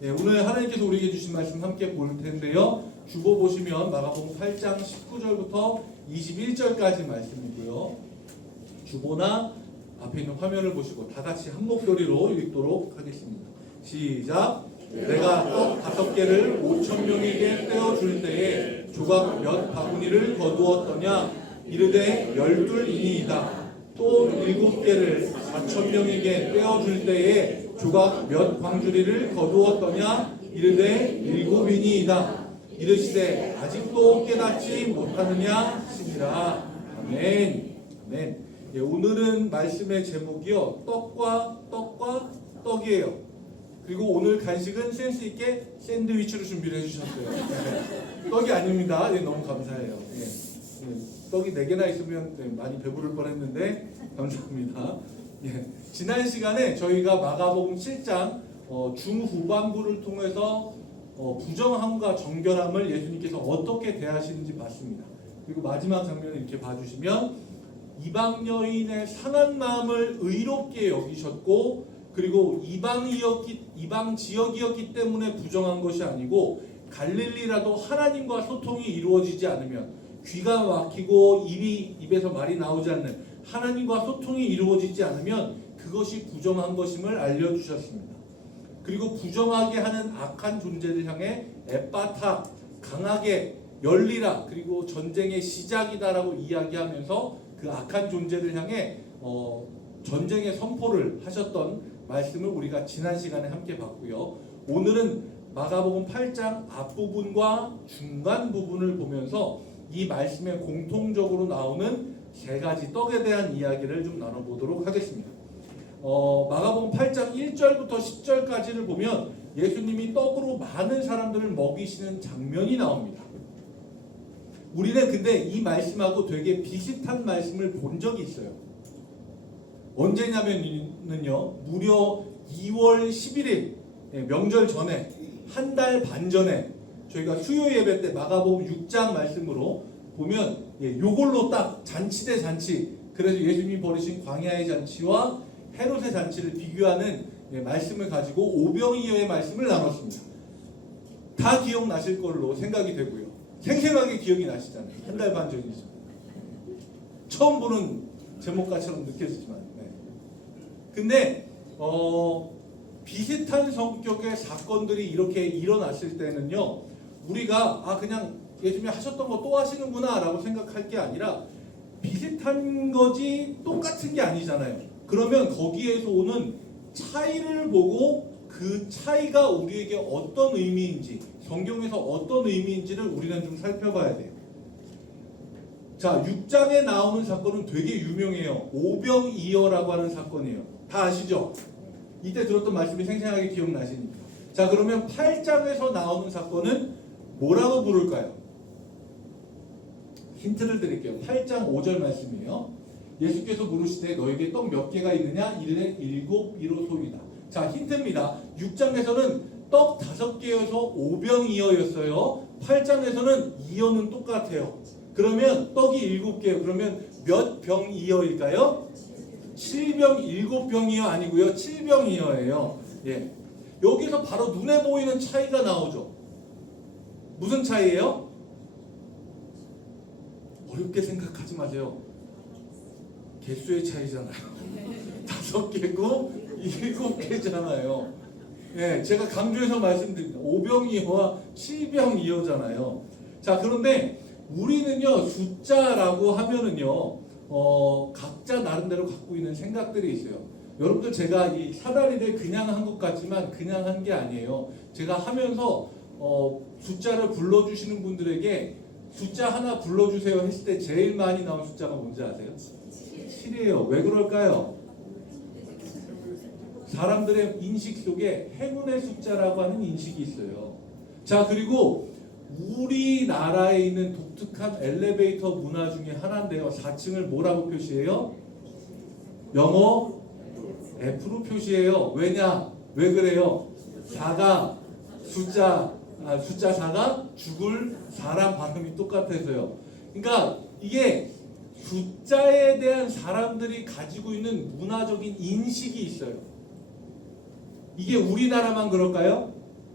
네, 오늘 하나님께서 우리에게 주신 말씀 함께 볼 텐데요. 주보 보시면 마가복음 8장 19절부터 21절까지 말씀이고요. 주보나 앞에 있는 화면을 보시고 다 같이 한 목소리로 읽도록 하겠습니다. 시작. 내가 떡 5개를 5,000명에게 떼어줄 때에 조각 몇 바구니를 거두었더냐? 이르되 12이니이다. 또 7개를 4,000명에게 떼어줄 때에 조각 몇 광주리를 거두었더냐? 이르되 7이니이다. 이르시되 아직도 깨닫지 못하느냐 하시니라. 아멘. 아멘. 예, 오늘은 말씀의 제목이요, 떡과 떡이에요. 그리고 오늘 간식은 센스 있게 샌드위치로 준비를 해주셨어요. 네. 떡이 아닙니다. 네, 너무 감사해요. 네. 떡이 4개나 있으면 많이 배부를 뻔했는데 감사합니다. 예. 지난 시간에 저희가 마가복음 7장 중후반부를 통해서 부정함과 정결함을 예수님께서 어떻게 대하시는지 봤습니다. 그리고 마지막 장면을 이렇게 봐주시면 이방 여인의 상한 마음을 의롭게 여기셨고, 그리고 이방 지역이었기 때문에 부정한 것이 아니고 갈릴리라도 하나님과 소통이 이루어지지 않으면, 귀가 막히고 입에서 말이 나오지 않는 하나님과 소통이 이루어지지 않으면 그것이 부정한 것임을 알려주셨습니다. 그리고 부정하게 하는 악한 존재를 향해 에빠타, 강하게 열리라, 그리고 전쟁의 시작이다라고 이야기하면서 그 악한 존재를 향해 전쟁의 선포를 하셨던 말씀을 우리가 지난 시간에 함께 봤고요. 오늘은 마가복음 8장 앞부분과 중간 부분을 보면서 이 말씀에 공통적으로 나오는 3가지 떡에 대한 이야기를 좀 나눠보도록 하겠습니다. 마가복음 8장 1절부터 10절까지를 보면 예수님이 떡으로 많은 사람들을 먹이시는 장면이 나옵니다. 우리는 근데 이 말씀하고 되게 비슷한 말씀을 본 적이 있어요. 언제냐면요, 무려 2월 11일 명절 전에, 한 달 반 전에 저희가 수요 예배 때 마가복음 6장 말씀으로 보면 요걸로 딱 잔치 대 잔치, 그래서 예수님이 벌이신 광야의 잔치와 헤롯의 잔치를 비교하는 말씀을 가지고 오병이어의 말씀을 나눴습니다. 다 기억나실 걸로 생각이 되고요. 생생하게 기억이 나시잖아요. 한 달 반 전이죠. 처음 보는 제목과처럼 느껴지지만. 근데 비슷한 성격의 사건들이 이렇게 일어났을 때는요, 우리가 그냥 예수님이 하셨던 거 또 하시는구나 라고 생각할 게 아니라, 비슷한 거지 똑같은 게 아니잖아요. 그러면 거기에서 오는 차이를 보고 그 차이가 우리에게 어떤 의미인지, 성경에서 어떤 의미인지를 우리는 좀 살펴봐야 돼요. 자, 6장에 나오는 사건은 되게 유명해요. 오병이어라고 하는 사건이에요. 다 아시죠? 이때 들었던 말씀이 생생하게 기억나시니까. 자, 그러면 8장에서 나오는 사건은 뭐라고 부를까요? 힌트를 드릴게요. 8장 5절 말씀이에요. 예수께서 물으시되 너에게 떡 몇 개가 있느냐? 이르되 7이로소이다. 자, 힌트입니다. 6장에서는 떡 5개여서 오병이어였어요. 8장에서는 이어는 똑같아요. 그러면 떡이 7개예요. 그러면 몇 병이어일까요? 7병, 7병이어 아니고요. 7병이어예요. 예. 여기서 바로 눈에 보이는 차이가 나오죠. 무슨 차이예요? 어렵게 생각하지 마세요. 개수의 차이잖아요. 5개고 7개잖아요. 예, 제가 강조해서 말씀드립니다. 5병이어와 7병이어잖아요. 자, 그런데 우리는요, 숫자라고 하면은요, 각자 나름대로 갖고 있는 생각들이 있어요. 여러분들, 제가 이 사다리를 그냥 한 것 같지만 그냥 한 게 아니에요. 제가 하면서 숫자를 불러주시는 분들에게 숫자 하나 불러주세요 했을 때 제일 많이 나온 숫자가 뭔지 아세요? 7이에요. 왜 그럴까요? 사람들의 인식 속에 행운의 숫자라고 하는 인식이 있어요. 자, 그리고 우리나라에 있는 독특한 엘리베이터 문화 중에 하나인데요. 4층을 뭐라고 표시해요? 영어 F로 표시해요. 왜냐? 왜 그래요? 4가 숫자 4가 죽을 사람 발음이 똑같아서요. 그러니까 이게 숫자에 대한 사람들이 가지고 있는 문화적인 인식이 있어요. 이게 우리나라만 그럴까요?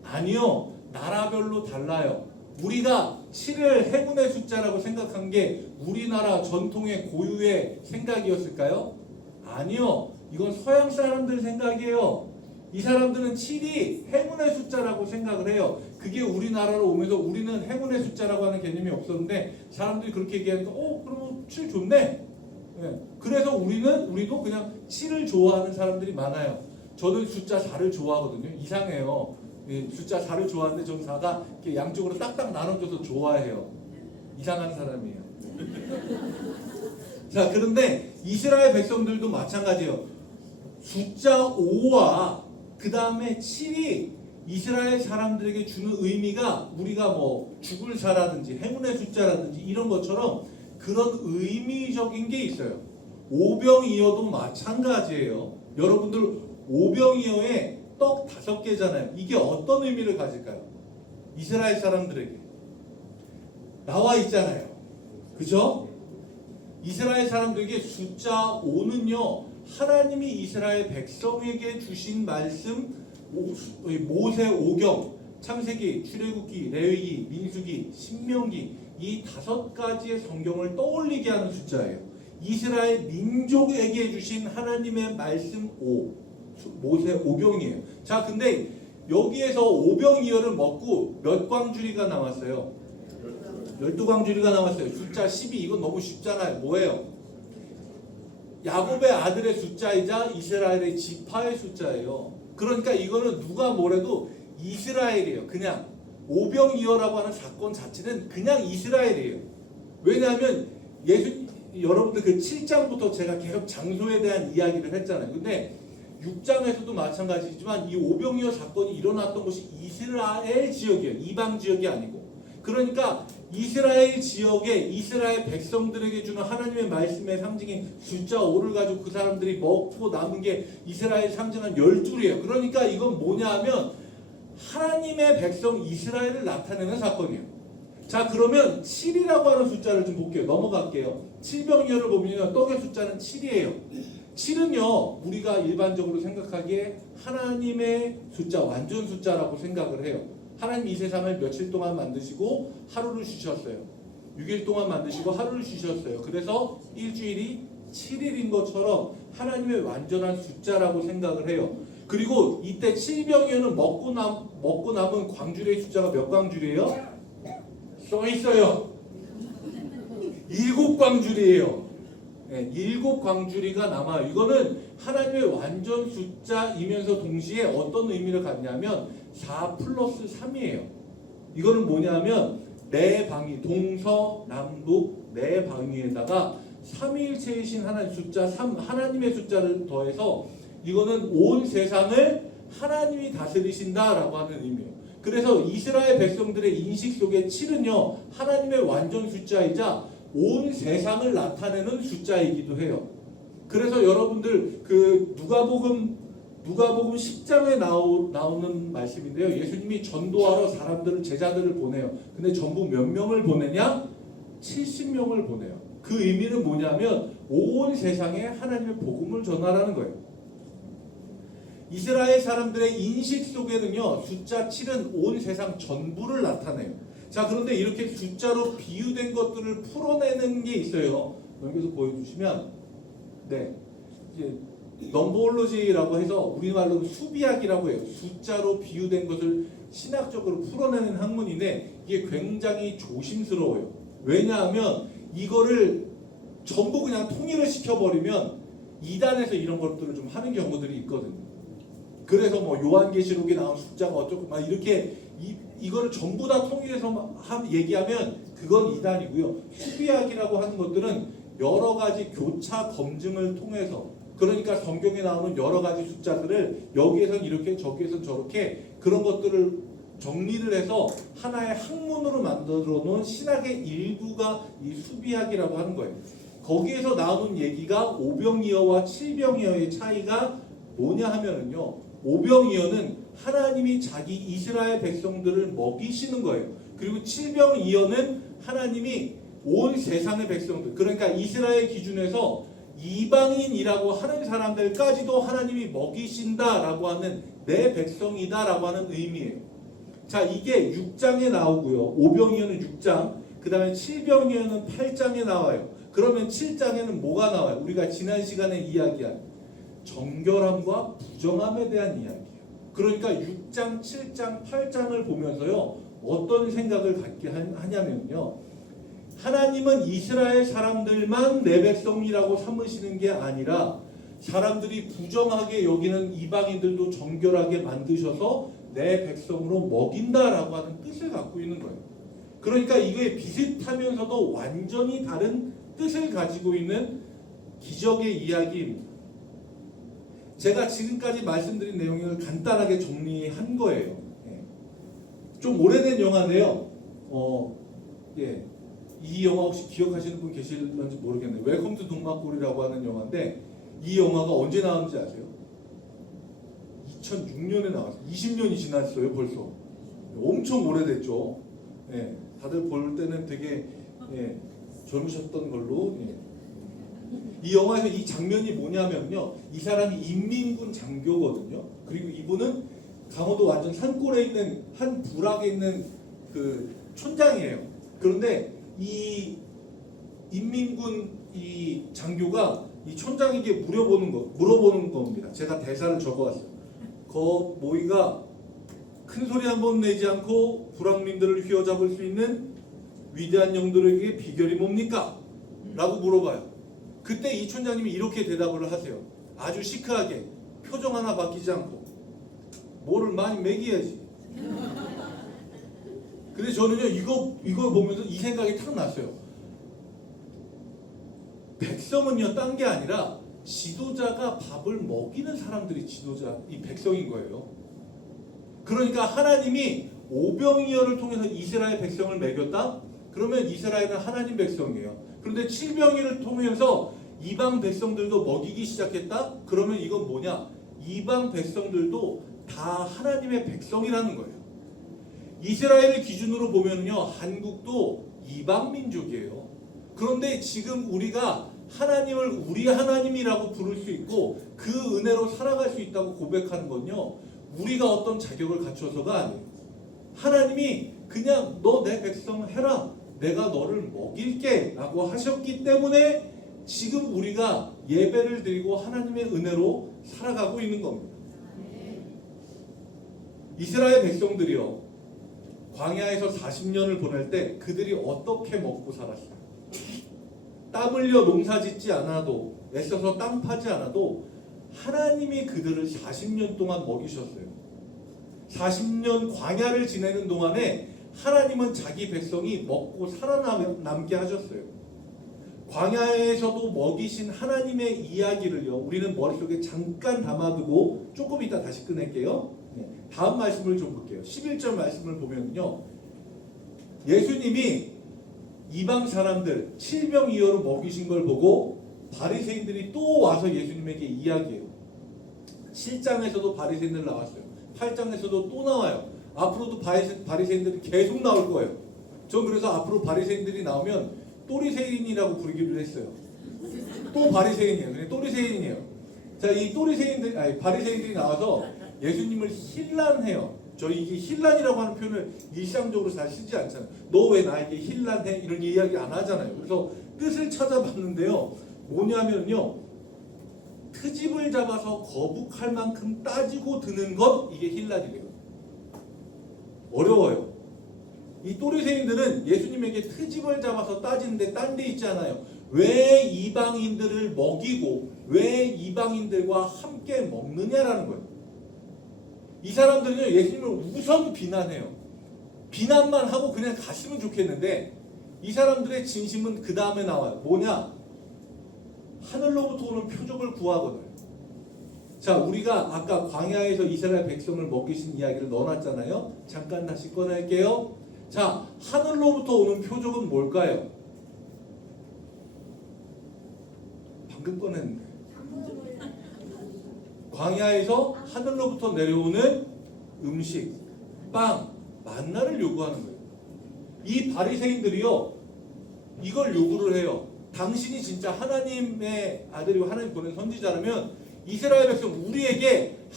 아니요. 나라별로 달라요. 우리가 7을 행운의 숫자라고 생각한 게 우리나라 전통의 고유의 생각이었을까요? 아니요. 이건 서양 사람들 생각이에요. 이 사람들은 7이 행운의 숫자라고 생각을 해요. 그게 우리나라로 오면서 우리는 행운의 숫자라고 하는 개념이 없었는데 사람들이 그렇게 얘기하니까 그러면 7 좋네. 예. 그래서 우리도 그냥 7을 좋아하는 사람들이 많아요. 저는 숫자 4를 좋아하거든요. 이상해요. 예, 숫자 4를 좋아하는데 전 4가 이렇게 양쪽으로 딱딱 나눠줘서 좋아해요. 이상한 사람이에요. 자, 그런데 이스라엘 백성들도 마찬가지예요. 숫자 5와 그 다음에 7이 이스라엘 사람들에게 주는 의미가 우리가 뭐 죽을 사라든지 행운의 숫자라든지 이런 것처럼 그런 의미적인 게 있어요. 오병이어도 마찬가지예요. 여러분들 오병이어에 떡 5개잖아요. 이게 어떤 의미를 가질까요? 이스라엘 사람들에게 나와 있잖아요. 그죠? 이스라엘 사람들에게 숫자 5는요 하나님이 이스라엘 백성에게 주신 말씀, 모세 오경, 창세기, 출애굽기, 레위기, 민수기, 신명기 이 5가지의 성경을 떠올리게 하는 숫자예요. 이스라엘 민족에게 주신 하나님의 말씀 5, 모세 오경이에요. 자, 근데 여기에서 오병이어를 먹고 몇 광주리가 나왔어요? 12광주리가 나왔어요. 숫자 12 이건 너무 쉽잖아요. 뭐예요? 야곱의 아들의 숫자이자 이스라엘의 지파의 숫자예요. 그러니까 이거는 누가 뭐래도 이스라엘이에요. 그냥 오병이어라고 하는 사건 자체는 그냥 이스라엘이에요. 왜냐하면 여러분들 그 7장부터 제가 계속 장소에 대한 이야기를 했잖아요. 근데 6장에서도 마찬가지지만 이 오병이어 사건이 일어났던 곳이 이스라엘 지역이에요. 이방 지역이 아니고. 그러니까 이스라엘 지역에 이스라엘 백성들에게 주는 하나님의 말씀의 상징인 숫자 5를 가지고 그 사람들이 먹고 남은 게 이스라엘 상징한 12이에요. 그러니까 이건 뭐냐 하면 하나님의 백성 이스라엘을 나타내는 사건이에요. 자, 그러면 7이라고 하는 숫자를 좀 볼게요. 넘어갈게요. 7병이어를 보면 떡의 숫자는 7이에요. 7은요 우리가 일반적으로 생각하기에 하나님의 숫자, 완전 숫자라고 생각을 해요. 하나님 이 세상을 며칠 동안 만드시고 하루를 쉬셨어요. 6일 동안 만드시고 하루를 쉬셨어요. 그래서 일주일이 7일인 것처럼 하나님의 완전한 숫자라고 생각을 해요. 그리고 이때 7병이어는 먹고 남은 광주리의 숫자가 몇 광주리예요? 써 있어요. 7광주리예요. 네, 7광주리가 남아요. 이거는 하나님의 완전 숫자이면서 동시에 어떤 의미를 갖냐면 4 플러스 3이에요. 이거는 뭐냐면 네 방위, 동서남북 네 방위에다가 삼위일체이신 하나님 숫자 3, 하나님의 숫자를 더해서 이거는 온 세상을 하나님이 다스리신다라고 하는 의미예요. 그래서 이스라엘 백성들의 인식 속에 7은요 하나님의 완전 숫자이자 온 세상을 나타내는 숫자이기도 해요. 그래서 여러분들 그 누가복음 10장에 나오는 말씀인데요. 예수님이 전도하러 사람들을 제자들을 보내요. 근데 전부 몇 명을 보내냐? 70명을 보내요. 그 의미는 뭐냐면 온 세상에 하나님의 복음을 전하라는 거예요. 이스라엘 사람들의 인식 속에는요 숫자 7은 온 세상 전부를 나타내요. 자, 그런데 이렇게 숫자로 비유된 것들을 풀어내는 게 있어요. 여기서 보여주시면 네, 이제 넘버올로지라고 해서 우리말로 수비학이라고 해요. 숫자로 비유된 것을 신학적으로 풀어내는 학문인데 이게 굉장히 조심스러워요. 왜냐하면 이거를 전부 그냥 통일을 시켜버리면 이단에서 이런 것들을 좀 하는 경우들이 있거든요. 그래서 뭐 요한계시록에 나온 숫자가 어쩌고 막 이렇게 이거를 전부 다 통일해서 얘기하면 그건 이단이고요. 수비학이라고 하는 것들은 여러 가지 교차 검증을 통해서 그러니까 성경에 나오는 여러 가지 숫자들을 여기에선 이렇게 저기에선 저렇게 그런 것들을 정리를 해서 하나의 학문으로 만들어 놓은 신학의 일부가 이 수비학이라고 하는 거예요. 거기에서 나오는 얘기가 오병이어와 칠병이어의 차이가 뭐냐 하면은요. 오병이어는 하나님이 자기 이스라엘 백성들을 먹이시는 거예요. 그리고 칠병이어는 하나님이 온 세상의 백성들 그러니까 이스라엘 기준에서 이방인이라고 하는 사람들까지도 하나님이 먹이신다라고 하는 내 백성이다라고 하는 의미예요. 자, 이게 6장에 나오고요. 오병이어는 6장, 그 다음에 7병이어는 8장에 나와요. 그러면 7장에는 뭐가 나와요? 우리가 지난 시간에 이야기한 정결함과 부정함에 대한 이야기예요. 그러니까 6장, 7장, 8장을 보면서요, 어떤 생각을 갖게 하냐면요, 하나님은 이스라엘 사람들만 내 백성이라고 삼으시는 게 아니라 사람들이 부정하게 여기는 이방인들도 정결하게 만드셔서 내 백성으로 먹인다라고 하는 뜻을 갖고 있는 거예요. 그러니까 이게 비슷하면서도 완전히 다른 뜻을 가지고 있는 기적의 이야기입니다. 제가 지금까지 말씀드린 내용을 간단하게 정리한 거예요. 좀 오래된 영화인데요. 이 영화 혹시 기억하시는 분 계실런지 모르겠네요. 웰컴 투 동막골이라고 하는 영화인데 이 영화가 언제 나왔는지 아세요? 2006년에 나왔어요. 20년이 지났어요 벌써. 엄청 오래됐죠. 다들 볼 때는 되게 젊으셨던 걸로. 이 영화에서 이 장면이 뭐냐면요, 이 사람이 인민군 장교거든요. 그리고 이분은 강원도 완전 산골에 있는 한 부락에 있는 그 촌장이에요. 그런데 이 인민군 이 장교가 이 촌장에게 물어보는 겁니다. 제가 대사를 적어왔어요. 모이가 큰 소리 한 번 내지 않고 불황민들을 휘어잡을 수 있는 위대한 영들에게 비결이 뭡니까? 라고 물어봐요. 그때 이 촌장님이 이렇게 대답을 하세요. 아주 시크하게, 표정 하나 바뀌지 않고. 뭐를 많이 먹여야지. 근데 저는요, 이거 보면서 이 생각이 탁 났어요. 백성은요, 딴 게 아니라 지도자가 밥을 먹이는 사람들이 이 백성인 거예요. 그러니까 하나님이 오병이어를 통해서 이스라엘 백성을 먹였다? 그러면 이스라엘은 하나님 백성이에요. 그런데 7병이를 통해서 이방 백성들도 먹이기 시작했다? 그러면 이건 뭐냐? 이방 백성들도 다 하나님의 백성이라는 거예요. 이스라엘을 기준으로 보면요, 한국도 이방 민족이에요. 그런데 지금 우리가 하나님을 우리 하나님이라고 부를 수 있고 그 은혜로 살아갈 수 있다고 고백하는 건요, 우리가 어떤 자격을 갖춰서가 아니에요. 하나님이 그냥 너 내 백성 해라, 내가 너를 먹일게 라고 하셨기 때문에 지금 우리가 예배를 드리고 하나님의 은혜로 살아가고 있는 겁니다. 이스라엘 백성들이요, 광야에서 40년을 보낼 때 그들이 어떻게 먹고 살았어요? 땀 흘려 농사 짓지 않아도, 애써서 땅 파지 않아도 하나님이 그들을 40년 동안 먹이셨어요. 40년 광야를 지내는 동안에 하나님은 자기 백성이 먹고 살아남게 하셨어요. 광야에서도 먹이신 하나님의 이야기를요, 우리는 머릿속에 잠깐 담아두고 조금 이따 다시 꺼낼게요. 다음 말씀을 좀 볼게요. 11절 말씀을 보면요, 예수님이 이방 사람들 7병이어로 먹이신 걸 보고 바리새인들이 또 와서 예수님에게 이야기해요. 7장에서도 바리새인들 나왔어요. 8장에서도 또 나와요. 앞으로도 바리새인들이 계속 나올 거예요. 전 그래서 앞으로 바리새인들이 나오면 또리새인이라고 부르기로 했어요. 또 바리새인이에요. 그냥 또리새인이에요. 자, 이 바리새인들이 나와서 예수님을 힐난해요. 저희 이게 힐난이라고 하는 표현을 일상적으로 잘 쓰지 않잖아요. 너 왜 나에게 힐난해? 이런 이야기 안 하잖아요. 그래서 뜻을 찾아봤는데요, 뭐냐면요, 트집을 잡아서 거북할 만큼 따지고 드는 것, 이게 힐난이래요. 어려워요. 이 또리새인들은 예수님에게 트집을 잡아서 따지는데 딴 데 있잖아요. 왜 이방인들을 먹이고 왜 이방인들과 함께 먹느냐라는 거예요. 이 사람들은요, 예수님을 우선 비난해요. 비난만 하고 그냥 갔으면 좋겠는데 이 사람들의 진심은 그 다음에 나와요. 뭐냐? 하늘로부터 오는 표적을 구하거든요. 자, 우리가 아까 광야에서 이스라엘 백성을 먹이신 이야기를 넣어놨잖아요. 잠깐 다시 꺼낼게요. 자, 하늘로부터 오는 표적은 뭘까요? 방금 꺼냈는데. 광야에서 하늘로부터 내려오는 음식, 빵, 만나를 요구하는 거예요. 이 바리새인들이요, 이걸 요구를 해요. 당신이 진짜 하나님의 아들이고 하나님 보낸 선지자라면 이스라엘 백성 우리에게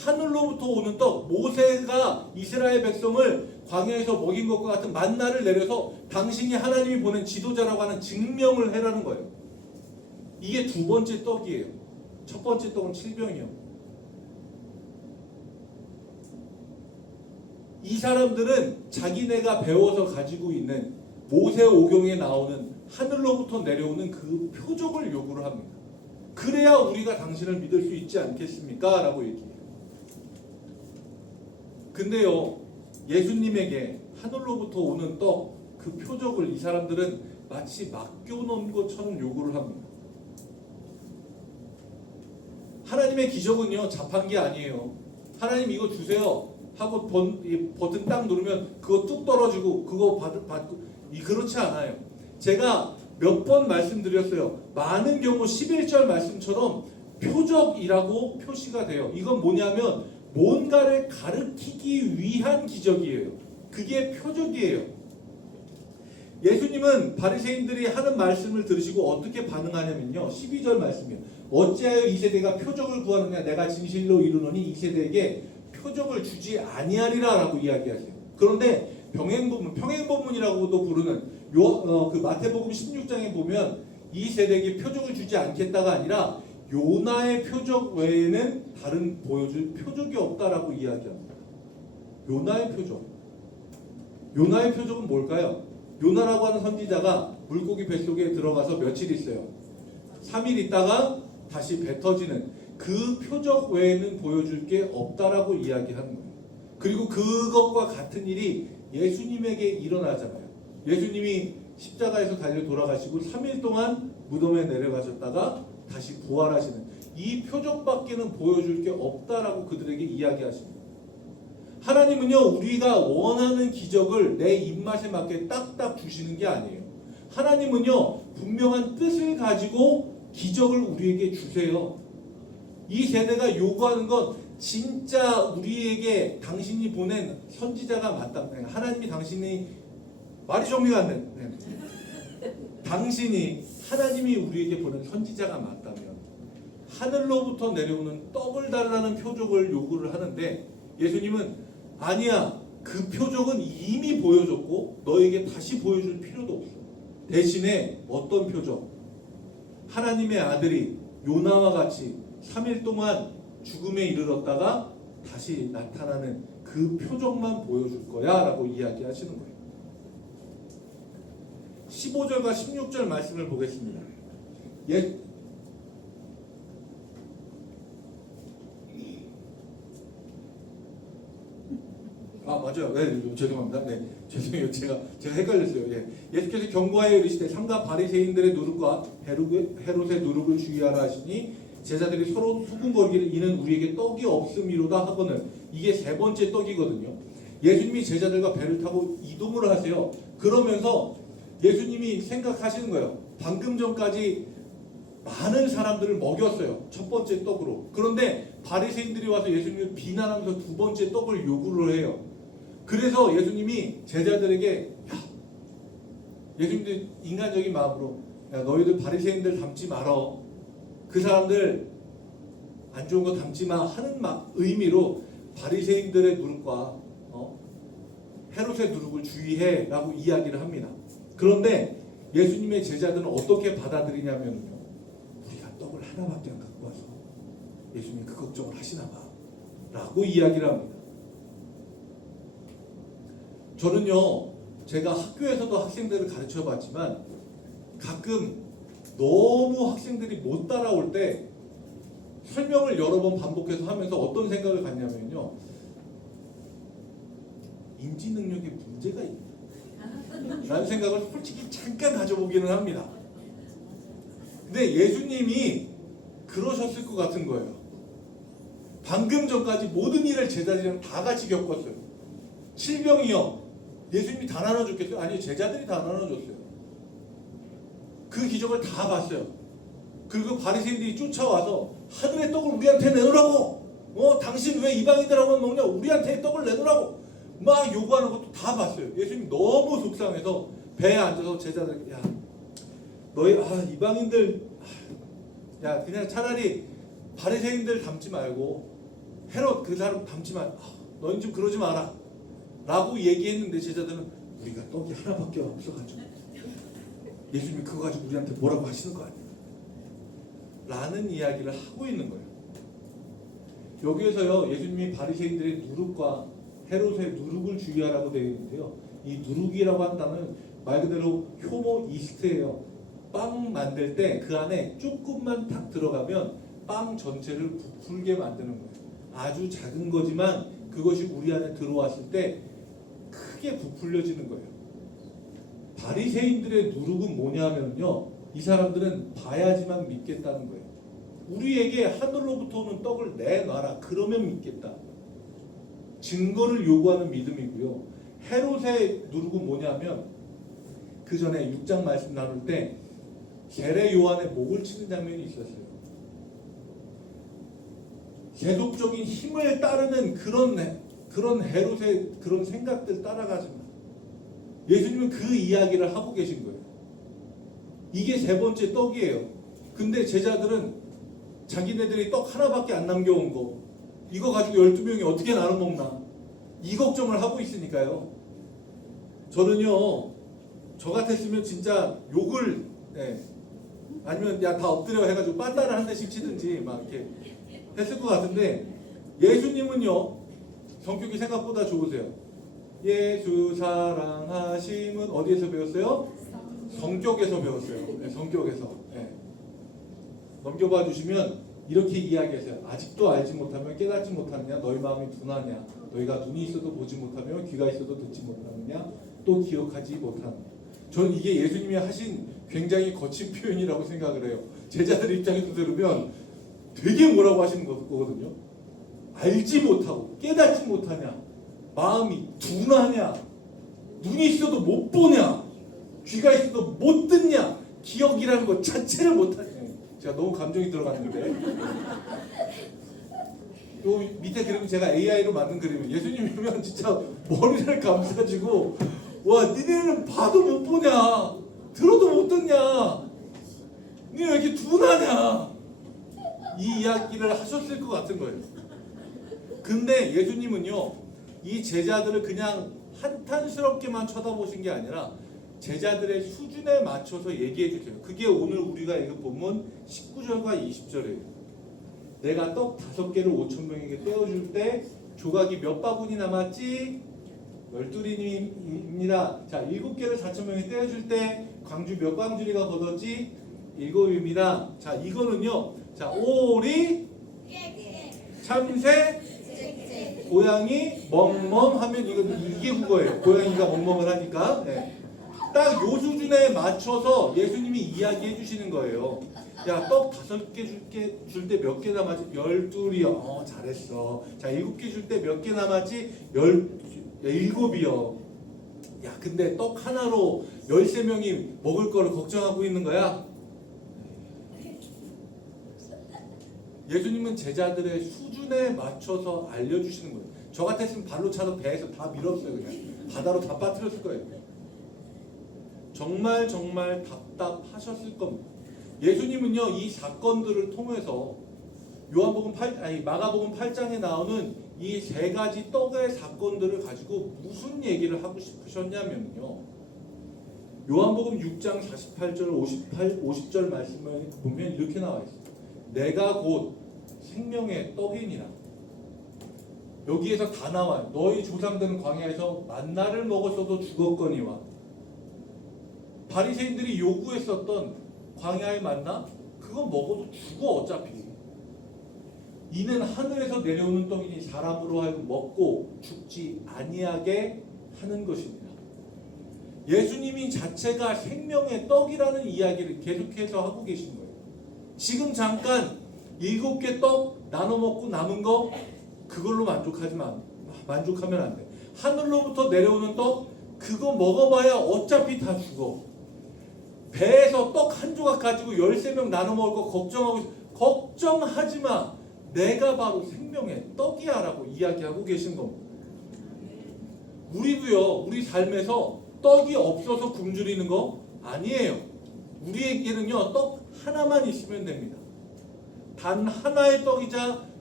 하늘로부터 오는 떡, 모세가 이스라엘 백성을 광야에서 먹인 것과 같은 만나를 내려서 당신이 하나님이 보낸 지도자라고 하는 증명을 해라는 거예요. 이게 두 번째 떡이에요. 첫 번째 떡은 칠병이요. 이 사람들은 자기네가 배워서 가지고 있는 모세오경에 나오는 하늘로부터 내려오는 그 표적을 요구를 합니다. 그래야 우리가 당신을 믿을 수 있지 않겠습니까? 라고 얘기해요. 근데요, 예수님에게 하늘로부터 오는 떡, 그 표적을 이 사람들은 마치 맡겨놓은 것처럼 요구를 합니다. 하나님의 기적은요, 자판기 아니에요. 하나님 이거 주세요 하고 버튼 딱 누르면 그거 뚝 떨어지고 그거 받고 그렇지 않아요. 제가 몇 번 말씀드렸어요. 많은 경우 11절 말씀처럼 표적이라고 표시가 돼요. 이건 뭐냐면 뭔가를 가르치기 위한 기적이에요. 그게 표적이에요. 예수님은 바리새인들이 하는 말씀을 들으시고 어떻게 반응하냐면요. 12절 말씀이에요. 어찌하여 이 세대가 표적을 구하느냐. 내가 진실로 이르노니 이 세대에게 표적을 주지 아니하리라 라고 이야기하세요. 그런데 평행본문이라고도 부르는 그 마태복음 16장에 보면 이 세대에게 표적을 주지 않겠다가 아니라 요나의 표적 외에는 다른 보여줄 표적이 없다라고 이야기합니다. 요나의 표적. 요나의 표적은 뭘까요? 요나라고 하는 선지자가 물고기 뱃속에 들어가서 며칠 있어요. 3일 있다가 다시 배 터지는 그 표적 외에는 보여줄 게 없다라고 이야기하는 거예요. 그리고 그것과 같은 일이 예수님에게 일어나잖아요. 예수님이 십자가에서 달려 돌아가시고 3일 동안 무덤에 내려가셨다가 다시 부활하시는 이 표적밖에는 보여줄 게 없다라고 그들에게 이야기하십니다. 하나님은요, 우리가 원하는 기적을 내 입맛에 맞게 딱딱 주시는 게 아니에요. 하나님은요, 분명한 뜻을 가지고 기적을 우리에게 주세요. 이 세대가 요구하는 건 진짜 우리에게 당신이 보낸 선지자가 맞다면, 하나님이 당신이 말이 정리가 안 돼. 당신이 하나님이 우리에게 보낸 선지자가 맞다면 하늘로부터 내려오는 떡을 달라는 표적을 요구를 하는데 예수님은 아니야. 그 표적은 이미 보여줬고 너에게 다시 보여줄 필요도 없어. 대신에 어떤 표적? 하나님의 아들이 요나와 같이 3일 동안 죽음에 이르렀다가 다시 나타나는 그 표적만 보여줄 거야 라고 이야기하시는 거예요. 15절과 16절 말씀을 보겠습니다. 맞아요. 네, 죄송합니다. 네, 죄송해요. 제가 헷갈렸어요. 예수께서 경고하여 이르시되 삼가 바리새인들의 누룩과 헤롯의 누룩을 주의하라 하시니 제자들이 서로 수군거리기를 이는 우리에게 떡이 없음이로다 하거늘. 이게 세 번째 떡이거든요. 예수님이 제자들과 배를 타고 이동을 하세요. 그러면서 예수님이 생각하시는 거예요. 방금 전까지 많은 사람들을 먹였어요. 첫 번째 떡으로. 그런데 바리새인들이 와서 예수님을 비난하면서 두 번째 떡을 요구를 해요. 그래서 예수님이 제자들에게 예수님들 인간적인 마음으로 너희들 바리새인들 닮지 말어. 그 사람들 안 좋은 거 닮지 마 하는 의미로 바리새인들의 누룩과 헤롯의 누룩을 주의해 라고 이야기를 합니다. 그런데 예수님의 제자들은 어떻게 받아들이냐면요, 우리가 떡을 하나밖에 안 갖고 와서 예수님 그 걱정을 하시나 봐 라고 이야기를 합니다. 저는요, 제가 학교에서도 학생들을 가르쳐 봤지만 가끔 너무 학생들이 못 따라올 때 설명을 여러 번 반복해서 하면서 어떤 생각을 갖냐면요, 인지 능력에 문제가 있다 라는 생각을 솔직히 잠깐 가져보기는 합니다. 근데 예수님이 그러셨을 것 같은 거예요. 방금 전까지 모든 일을 제자들이랑 다 같이 겪었어요. 질병이요, 예수님이 다 나눠줬겠어요? 아니요, 제자들이 다 나눠줬어요. 그 기적을 다 봤어요. 그리고 바리새인들이 쫓아와서 하늘의 떡을 우리한테 내놓으라고, 당신 왜 이방인들하고만 먹냐, 우리한테 떡을 내놓으라고 막 요구하는 것도 다 봤어요. 예수님 너무 속상해서 배에 앉아서 제자들에게 너희 이방인들 그냥 차라리 바리새인들 닮지 말고 헤롯 그 사람 닮지 마. 너는 좀 그러지 마라. 라고 얘기했는데 제자들은 우리가 떡이 하나밖에 없어가지고 예수님이 그거 가지고 우리한테 뭐라고 하시는 거 아니야? 라는 이야기를 하고 있는 거예요. 여기에서요 예수님이 바리새인들의 누룩과 헤롯의 누룩을 주의하라고 되어 있는데요. 이 누룩이라고 한다는 말 그대로 효모 이스트예요. 빵 만들 때 그 안에 조금만 딱 들어가면 빵 전체를 부풀게 만드는 거예요. 아주 작은 거지만 그것이 우리 안에 들어왔을 때 크게 부풀려지는 거예요. 바리새인들의 누룩은 뭐냐면요, 이 사람들은 봐야지만 믿겠다는 거예요. 우리에게 하늘로부터 오는 떡을 내놔라, 그러면 믿겠다. 증거를 요구하는 믿음이고요. 헤롯의 누룩은 뭐냐면 그 전에 6장 말씀 나눌 때 세례 요한의 목을 치는 장면이 있었어요. 계속적인 힘을 따르는 그런 헤롯의 그런 생각들 따라가지 마. 예수님은 그 이야기를 하고 계신 거예요. 이게 세 번째 떡이에요. 근데 제자들은 자기네들이 떡 하나밖에 안 남겨온 거, 이거 가지고 12명이 어떻게 나눠 먹나, 이 걱정을 하고 있으니까요. 저는요, 저 같았으면 진짜 욕을, 아니면 야 다 엎드려 해가지고 빤따를 한 대씩 치든지 막 이렇게 했을 것 같은데, 예수님은요 성격이 생각보다 좋으세요. 예수 사랑하심은 어디에서 배웠어요? 성격에서 배웠어요. 성격에서. 넘겨봐 주시면 이렇게 이야기하세요. 아직도 알지 못하면 깨닫지 못하느냐? 너희 마음이 둔하냐? 너희가 눈이 있어도 보지 못하며 귀가 있어도 듣지 못하느냐? 또 기억하지 못하느냐? 저는 이게 예수님이 하신 굉장히 거친 표현이라고 생각을 해요. 제자들 입장에서 들으면 되게 뭐라고 하시는 거거든요. 알지 못하고 깨닫지 못하냐? 마음이 둔하냐? 눈이 있어도 못 보냐? 귀가 있어도 못 듣냐? 기억이라는 것 자체를 못하냐? 제가 너무 감정이 들어갔는데, 요 밑에 그림 제가 AI로 만든 그림이에요. 예수님이면 진짜 머리를 감싸지고, 와 니네는 봐도 못 보냐, 들어도 못 듣냐, 니네 왜 이렇게 둔하냐, 이 이야기를 하셨을 것 같은 거예요. 근데 예수님은요 이 제자들을 그냥 한탄스럽게만 쳐다보신 게 아니라 제자들의 수준에 맞춰서 얘기해 주세요. 그게 오늘 우리가 읽은 본문 19절과 20절이에요. 내가 떡 5개를 5,000명에게 떼어줄 때 조각이 몇 바구니 남았지? 12입니다. 자, 7개를 4,000명에 떼어줄 때 광주 몇 광주리가 걷었지? 7입니다. 자, 이거는요. 자, 오리, 참새, 고양이, 멍멍 하면 이게 국어예요. 고양이가 멍멍을 하니까. 딱 요 수준에 맞춰서 예수님이 이야기해 주시는 거예요. 야, 떡 5개 줄 때 몇 개 남았지? 12이요. 잘했어. 자, 7개 줄 때 몇 개 남았지? 7이요. 야, 근데 떡 하나로 13명이 먹을 거를 걱정하고 있는 거야? 예수님은 제자들의 수준에 맞춰서 알려주시는 거예요. 저 같았으면 발로 차서 배에서 다 밀었어요. 그냥 바다로 다 빠뜨렸을 거예요. 정말 답답하셨을 겁니다. 예수님은요 이 사건들을 통해서 마가복음 8장에 나오는 이 3가지 떡의 사건들을 가지고 무슨 얘기를 하고 싶으셨냐면요, 요한복음 6장 48절 50절 말씀을 보면 이렇게 나와 있어요. 내가 곧 생명의 떡이니라. 여기에서 다 나와요. 너희 조상들은 광야에서 만나를 먹었어도 죽었거니와. 바리새인들이 요구했었던 광야의 만나, 그건 먹어도 죽어 어차피. 이는 하늘에서 내려오는 떡이니 사람으로 하여금 먹고 죽지 아니하게 하는 것입니다. 예수님이 자체가 생명의 떡이라는 이야기를 계속해서 하고 계신 거예요. 지금 잠깐 7개 떡 나눠 먹고 남은 거 그걸로 만족하면 안 돼. 하늘로부터 내려오는 떡, 그거 먹어봐야 어차피 다 죽어. 배에서 떡 한 조각 가지고 13명 나눠 먹을 거 걱정하지 마. 내가 바로 생명의 떡이야 라고 이야기하고 계신 겁니다. 우리도요, 우리 삶에서 떡이 없어서 굶주리는 거 아니에요. 우리에게는요 떡 하나만 있으면 됩니다. 단 하나의 떡이자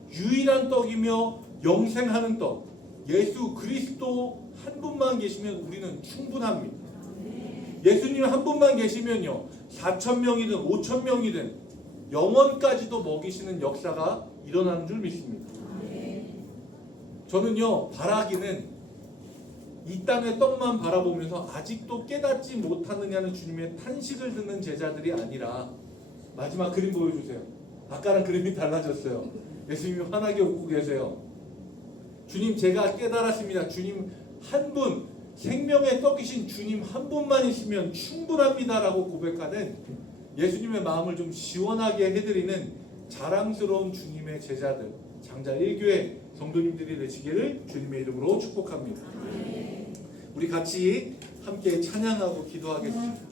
유일한 떡이며 영생하는 떡 예수 그리스도 한 분만 계시면 우리는 충분합니다. 예수님 한 분만 계시면요 4,000명이든 5,000명이든 영원까지도 먹이시는 역사가 일어나는 줄 믿습니다. 저는요 바라기는 이 땅의 떡만 바라보면서 아직도 깨닫지 못하느냐는 주님의 탄식을 듣는 제자들이 아니라 마지막 그림 보여주세요. 아까랑 그림이 달라졌어요. 예수님이 환하게 웃고 계세요. 주님 제가 깨달았습니다. 주님 한 분, 생명의 떡이신 주님 한 분만이시면 충분합니다라고 고백하는 예수님의 마음을 좀 시원하게 해드리는 자랑스러운 주님의 제자들, 장자 1교회 성도님들이 되시기를 주님의 이름으로 축복합니다. 우리 같이 함께 찬양하고 기도하겠습니다.